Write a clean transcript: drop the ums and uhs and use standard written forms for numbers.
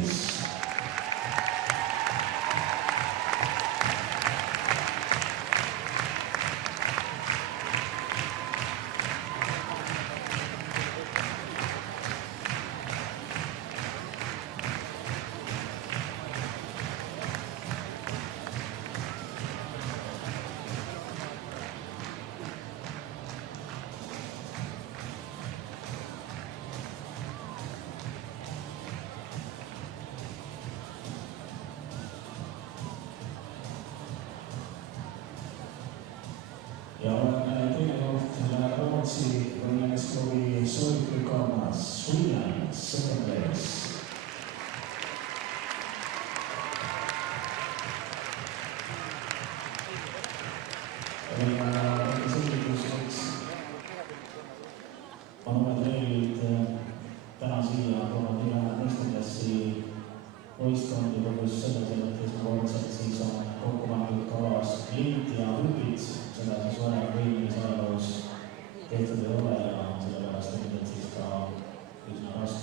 Davis. Ja olen teine Rootsi Rollenskovi Soikrykannas Sweden, second place. Selgituseks on uued reeglid täna siia toonud üle meesteklassi võistkondi põhjus selles, et esmakordselt siis on kokku pandud kavas liit ja hüpid. Seda siis varem võimelis ajaloos tehtud ei ole ja sellepärast on siis ka üsna raske